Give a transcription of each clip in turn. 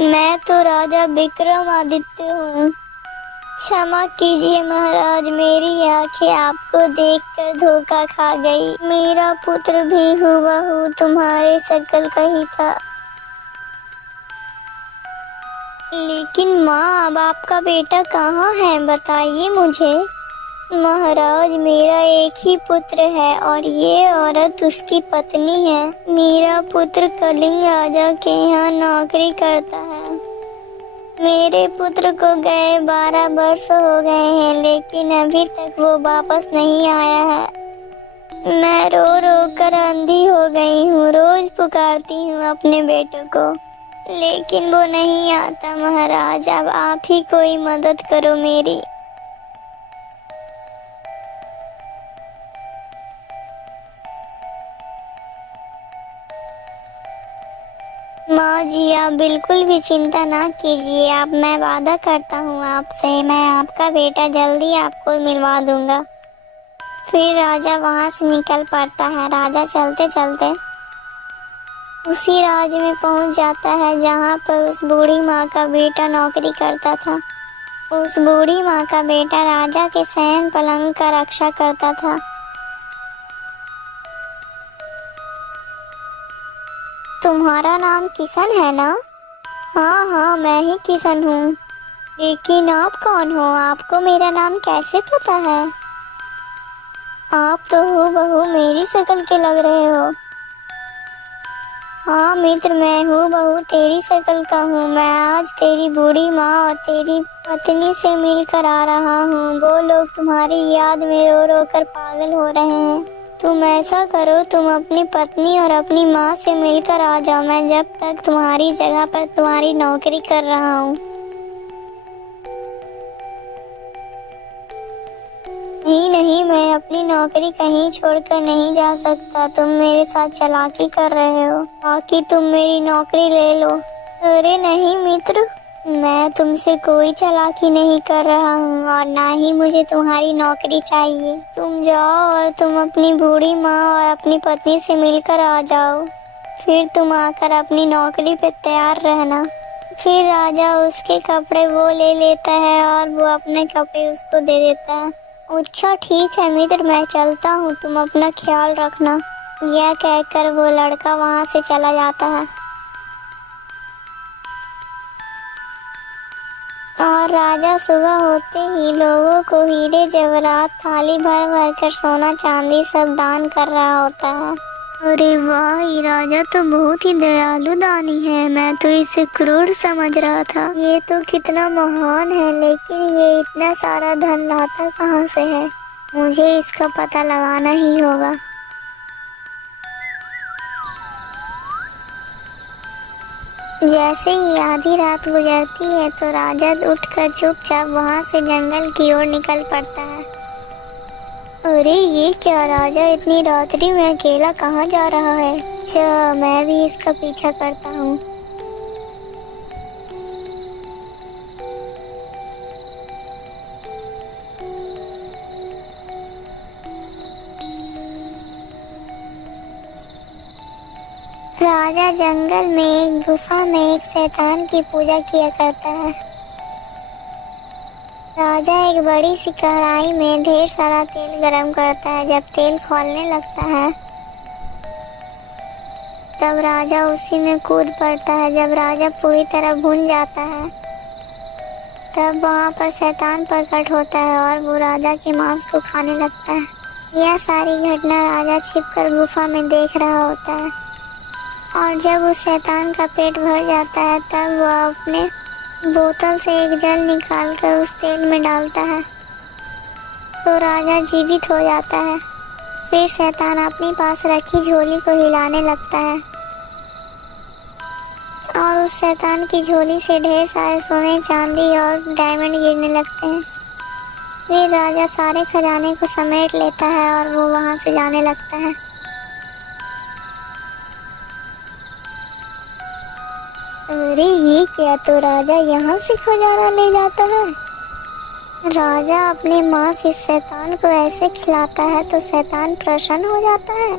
मैं तो राजा विक्रमादित्य हूँ। क्षमा कीजिए महाराज, मेरी आंखें आपको देखकर धोखा खा गई। मेरा पुत्र भी हूबहू तुम्हारे शक्ल का ही था। लेकिन माँ, अब आपका बेटा कहाँ है, बताइए मुझे। महाराज, मेरा एक ही पुत्र है और ये औरत उसकी पत्नी है। मेरा पुत्र कलिंग राजा के यहाँ नौकरी करता है। मेरे पुत्र को गए 12 वर्ष हो गए हैं, लेकिन अभी तक वो वापस नहीं आया है। मैं रो रो कर अंधी हो गई हूँ। रोज पुकारती हूँ अपने बेटों को, लेकिन वो नहीं आता। महाराज, अब आप ही कोई मदद करो मेरी। माँ जी, आप बिल्कुल भी चिंता ना कीजिए। आप, मैं वादा करता हूँ आपसे, मैं आपका बेटा जल्दी आपको मिलवा दूंगा। फिर राजा वहाँ से निकल पड़ता है। राजा चलते चलते उसी राज्य में पहुँच जाता है जहाँ पर उस बूढ़ी माँ का बेटा नौकरी करता था। उस बूढ़ी माँ का बेटा राजा के शयन पलंग का रक्षा करता था। तुम्हारा नाम किशन है ना? हाँ हाँ, मैं ही किशन हूँ। लेकिन आप कौन हो? आपको मेरा नाम कैसे पता है? आप तो हूबहू मेरी शक्ल के लग रहे हो। हाँ मित्र, मैं हूबहू तेरी शक्ल का हूँ। मैं आज तेरी बूढ़ी माँ और तेरी पत्नी से मिलकर आ रहा हूँ। वो लोग तुम्हारी याद में रो रो कर पागल हो रहे हैं। तुम ऐसा करो, तुम अपनी पत्नी और अपनी माँ से मिलकर आ जाओ। मैं जब तक तुम्हारी जगह पर तुम्हारी नौकरी कर रहा हूँ। नहीं नहीं, मैं अपनी नौकरी कहीं छोड़कर नहीं जा सकता। तुम मेरे साथ चालाकी कर रहे हो ताकि तुम मेरी नौकरी ले लो। अरे नहीं मित्र, मैं तुमसे कोई चालाकी नहीं कर रहा हूँ और ना ही मुझे तुम्हारी नौकरी चाहिए। तुम जाओ और तुम अपनी बूढ़ी माँ और अपनी पत्नी से मिलकर आ जाओ। फिर तुम आकर अपनी नौकरी पे तैयार रहना। फिर राजा उसके कपड़े वो ले लेता है और वो अपने कपड़े उसको दे देता है। अच्छा ठीक है मित्र, मैं चलता हूँ, तुम अपना ख्याल रखना। यह कहकर वो लड़का वहाँ से चला जाता है। और राजा सुबह होते ही लोगों को हीरे जवाहरात थाली भर भर कर सोना चांदी सब दान कर रहा होता है। अरे वाह, ये राजा तो बहुत ही दयालु दानी है। मैं तो इसे क्रूर समझ रहा था। ये तो कितना महान है, लेकिन ये इतना सारा धन लाता कहाँ से है? मुझे इसका पता लगाना ही होगा। जैसे ही आधी रात गुजरती है तो राजा उठकर चुपचाप वहाँ से जंगल की ओर निकल पड़ता है। अरे ये क्या, राजा इतनी रात्रि में अकेला कहाँ जा रहा है? अच्छा, मैं भी इसका पीछा करता हूँ। राजा जंगल में एक गुफा में एक शैतान की पूजा किया करता है। राजा एक बड़ी सी कढ़ाई में ढेर सारा तेल गरम करता है। जब तेल खौलने लगता है तब राजा उसी में कूद पड़ता है। जब राजा पूरी तरह भुन जाता है तब वहाँ पर शैतान प्रकट होता है और वो राजा के मांस को खाने लगता है। यह सारी घटना राजा छिपकर गुफा में देख रहा होता है। और जब उस शैतान का पेट भर जाता है तब वह अपने बोतल से एक जल निकालकर उस तेल में डालता है तो राजा जीवित हो जाता है। फिर शैतान अपनी पास रखी झोली को हिलाने लगता है और उस शैतान की झोली से ढेर सारे सोने चांदी और डायमंड गिरने लगते हैं। फिर राजा सारे खजाने को समेट लेता है और वो वहाँ से जाने लगता है। अरे ये क्या, तो राजा यहाँ से खजाना ले जाता है। राजा अपने मांस इस शैतान को ऐसे खिलाता है तो शैतान प्रसन्न हो जाता है।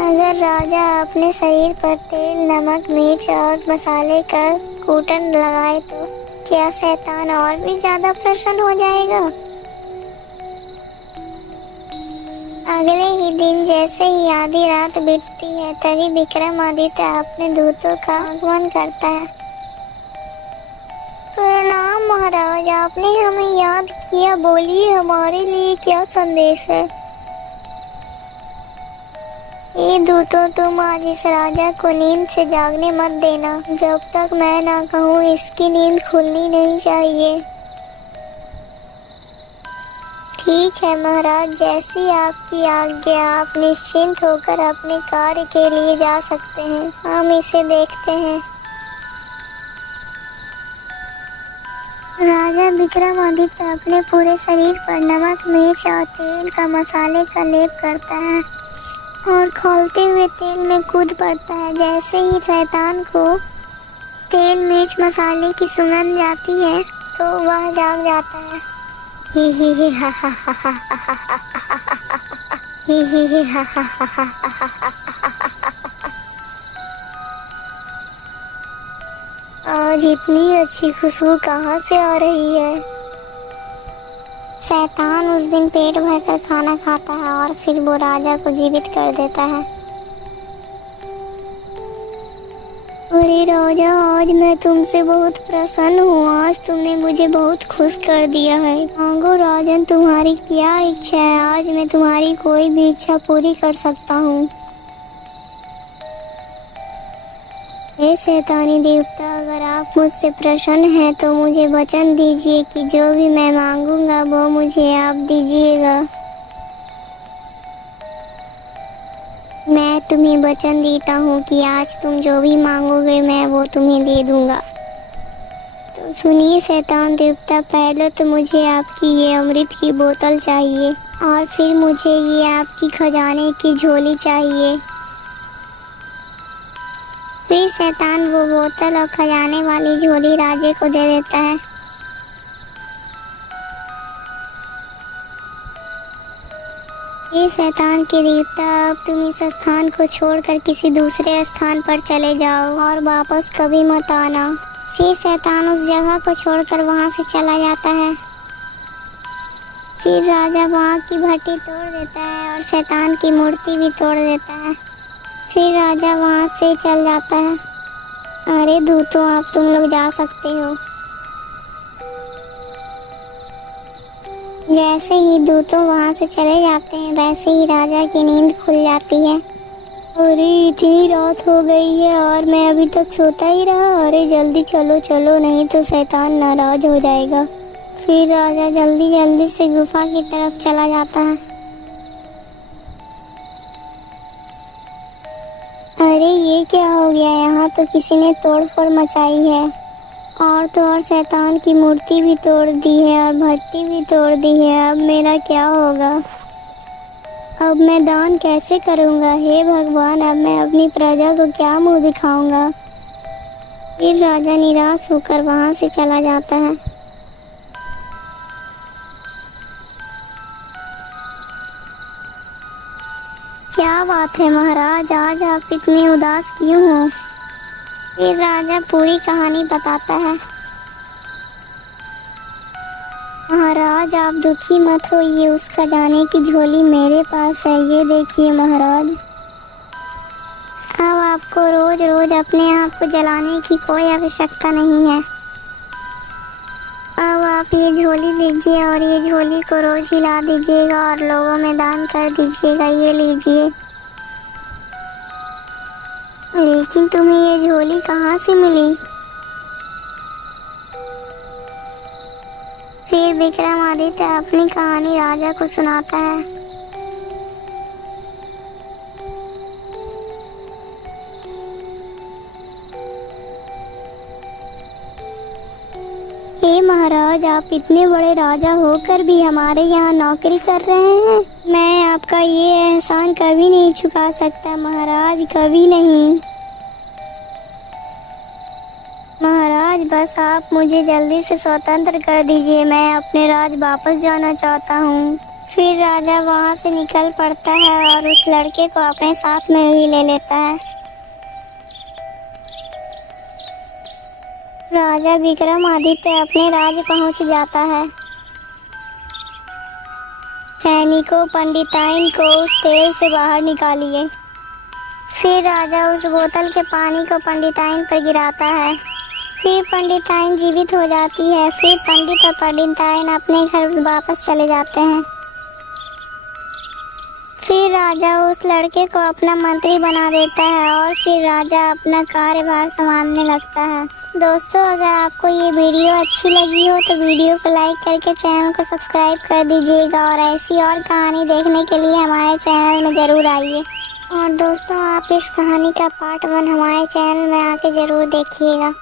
अगर राजा अपने शरीर पर तेल, नमक, मिर्च और मसाले का फूटन लगाए तो क्या शैतान और भी ज्यादा प्रसन्न हो जाएगा। अगले ही दिन जैसे ही आधी रात बीतती है तभी विक्रमादित्य अपने दूतों का आगमन करता है। प्रणाम महाराज, आपने हमें याद किया, बोलिए हमारे लिए क्या संदेश है। ये दूतों, तुम आज इस राजा को नींद से जागने मत देना, जब तक मैं ना कहूँ इसकी नींद खुलनी नहीं चाहिए। ठीक है महाराज, जैसी आपकी आज्ञा। आप निश्चिंत होकर अपने कार्य के लिए जा सकते हैं। हम इसे देखते हैं। राजा विक्रमादित्य अपने पूरे शरीर पर नमक, मिर्च और तेल का मसाले का लेप करता है और खौलते हुए तेल में कूद पड़ता है। जैसे ही शैतान को तेल, मिर्च, मसाले की सुगंध जाती है तो वह जाग जाता है। ही ही हा हा हा हा हा हा ही हा हा हा हा हा। आज इतनी अच्छी खुशबू कहाँ से आ रही है। शैतान उस दिन पेट भरकर खाना खाता है और फिर वो राजा को जीवित कर देता है। अरे राजा, आज मैं तुमसे बहुत प्रसन्न हूँ। आज तुमने मुझे बहुत खुश कर दिया है। मांगो राजन, तुम्हारी क्या इच्छा है। आज मैं तुम्हारी कोई भी इच्छा पूरी कर सकता हूँ। हे शैतानी देवता, अगर आप मुझसे प्रसन्न हैं तो मुझे वचन दीजिए कि जो भी मैं मांगूंगा वो मुझे आप दीजिएगा। मैं तुम्हें वचन देता हूँ कि आज तुम जो भी मांगोगे मैं वो तुम्हें दे दूंगा। तो सुनिए शैतान देवता, पहले तो मुझे आपकी ये अमृत की बोतल चाहिए और फिर मुझे ये आपकी खजाने की झोली चाहिए। फिर शैतान वो बोतल और खजाने वाली झोली राजे को दे देता है। ये शैतान के देवता, अब तुम इस स्थान को छोड़कर किसी दूसरे स्थान पर चले जाओ और वापस कभी मत आना। फिर शैतान उस जगह को छोड़कर वहां से चला जाता है। फिर राजा वहां की भट्टी तोड़ देता है और शैतान की मूर्ति भी तोड़ देता है। फिर राजा वहां से चल जाता है। अरे दूतों, अब तुम लोग जा सकते हो। जैसे ही दूतों वहां से चले जाते हैं वैसे ही राजा की नींद खुल जाती है। अरे इतनी रात हो गई है और मैं अभी तक सोता ही रहा। अरे जल्दी चलो चलो, नहीं तो शैतान नाराज हो जाएगा। फिर राजा जल्दी जल्दी से गुफा की तरफ चला जाता है। अरे ये क्या हो गया, यहाँ तो किसी ने तोड़फोड़ मचाई है। और तो और शैतान की मूर्ति भी तोड़ दी है और भट्टी भी तोड़ दी है। अब मेरा क्या होगा। अब मैं दान कैसे करूँगा। हे भगवान, अब मैं अपनी प्रजा को क्या मुंह दिखाऊंगा। फिर राजा निराश होकर वहां से चला जाता है। क्या बात है महाराज, आज आप इतने उदास क्यों हो। फिर राजा पूरी कहानी बताता है। महाराज आप दुखी मत होइए, उस खजाने की झोली मेरे पास है, ये देखिए महाराज। अब आपको रोज रोज अपने आप को जलाने की कोई आवश्यकता नहीं है। अब आप ये झोली लीजिए और ये झोली को रोज हिला दीजिएगा और लोगों में दान कर दीजिएगा। ये लीजिए। लेकिन तुम्हें ये झोली कहाँ से मिली। फिर विक्रमादित्य अपनी कहानी राजा को सुनाता है। हे महाराज, आप इतने बड़े राजा होकर भी हमारे यहाँ नौकरी कर रहे हैं। मैं आपका ये एहसान कभी नहीं चुका सकता महाराज, कभी नहीं। महाराज बस आप मुझे जल्दी से स्वतंत्र कर दीजिए, मैं अपने राज वापस जाना चाहता हूँ। फिर राजा वहाँ से निकल पड़ता है और उस लड़के को अपने साथ में ही ले लेता है। राजा विक्रमादित्य अपने राज्य पहुंच जाता है। सैनिकों पंडिताइन को उस तेल से बाहर निकालिए। फिर राजा उस बोतल के पानी को पंडिताइन पर गिराता है। फिर पंडिताइन जीवित हो जाती है। फिर पंडित और पंडिताइन अपने घर वापस चले जाते हैं। फिर राजा उस लड़के को अपना मंत्री बना देता है और फिर राजा अपना कार्यभार संभालने लगता है। दोस्तों, अगर आपको ये वीडियो अच्छी लगी हो तो वीडियो को लाइक करके चैनल को सब्सक्राइब कर दीजिएगा और ऐसी और कहानी देखने के लिए हमारे चैनल में ज़रूर आइए। और दोस्तों, आप इस कहानी का पार्ट 1 हमारे चैनल में आके ज़रूर देखिएगा।